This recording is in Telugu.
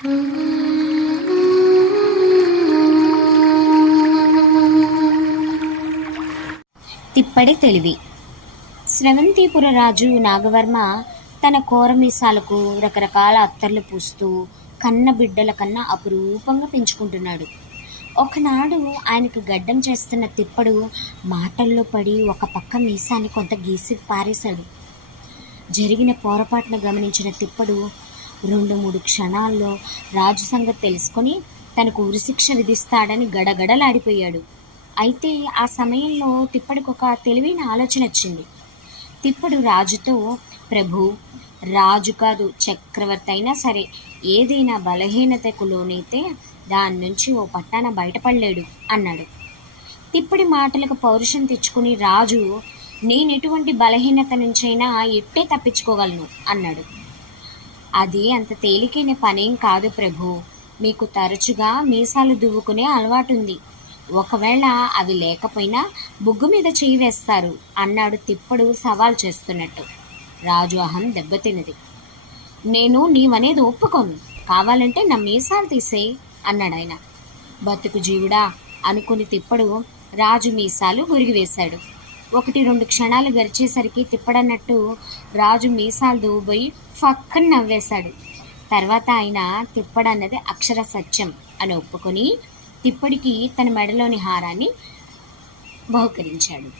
తిప్పడి తెలివి. స్రవంతిపుర రాజు నాగవర్మ తన కోరమీసాలకు రకరకాల అత్తర్లు పూస్తూ కన్న బిడ్డల కన్నా అపురూపంగా పెంచుకుంటున్నాడు. ఒకనాడు ఆయనకు గడ్డం చేస్తున్న తిప్పడు మాటల్లో పడి ఒక పక్క మీసాన్ని కొంత గీసి పారేశాడు. జరిగిన పొరపాటును గమనించిన తిప్పడు రెండు మూడు క్షణాల్లో రాజు సంగతి తెలుసుకొని తనకు ఉరిశిక్ష విధిస్తాడని గడగడలాడిపోయాడు. అయితే ఆ సమయంలో తిప్పడికి ఒక తెలివైన ఆలోచన వచ్చింది. తిప్పడు రాజుతో ప్రభు రాజు కాదు చక్రవర్తి అయినా సరే ఏదైనా బలహీనతకు లోనైతే దాని నుంచి ఓ పట్టాన బయటపడలేడు అన్నాడు. తిప్పడి మాటలకు పౌరుషం తెచ్చుకుని రాజు నేను ఎటువంటి బలహీనత నుంచైనా ఎట్టే తప్పించుకోగలను అన్నాడు. అది అంత తేలికైన పనేం కాదు ప్రభు. మీకు తరచుగా మీసాలు దువ్వుకునే అలవాటుంది. ఒకవేళ అవి లేకపోయినా బుగ్గు మీద చేయి వేస్తారు అన్నాడు తిప్పడు సవాల్ చేస్తున్నట్టు. రాజు అహం దెబ్బతిన్నది. నేను నీవనేది ఒప్పుకోను. కావాలంటే నా మీసాలు తీసేయి అన్నాడు ఆయన. బతుకు జీవుడా అనుకుని తిప్పడు రాజు మీసాలు గురిగివేశాడు ఒకటి రెండు క్షణాలు గడిచేసరికి తిప్పడన్నట్టు రాజు మీసాలు దువ్వుబోయి ఫక్కని నవ్వేశాడు. తర్వాత ఆయన తిప్పడన్నది అక్షర సత్యం అని ఒప్పుకొని తిప్పడికి తన మెడలోని హారాన్ని బహుకరించాడు.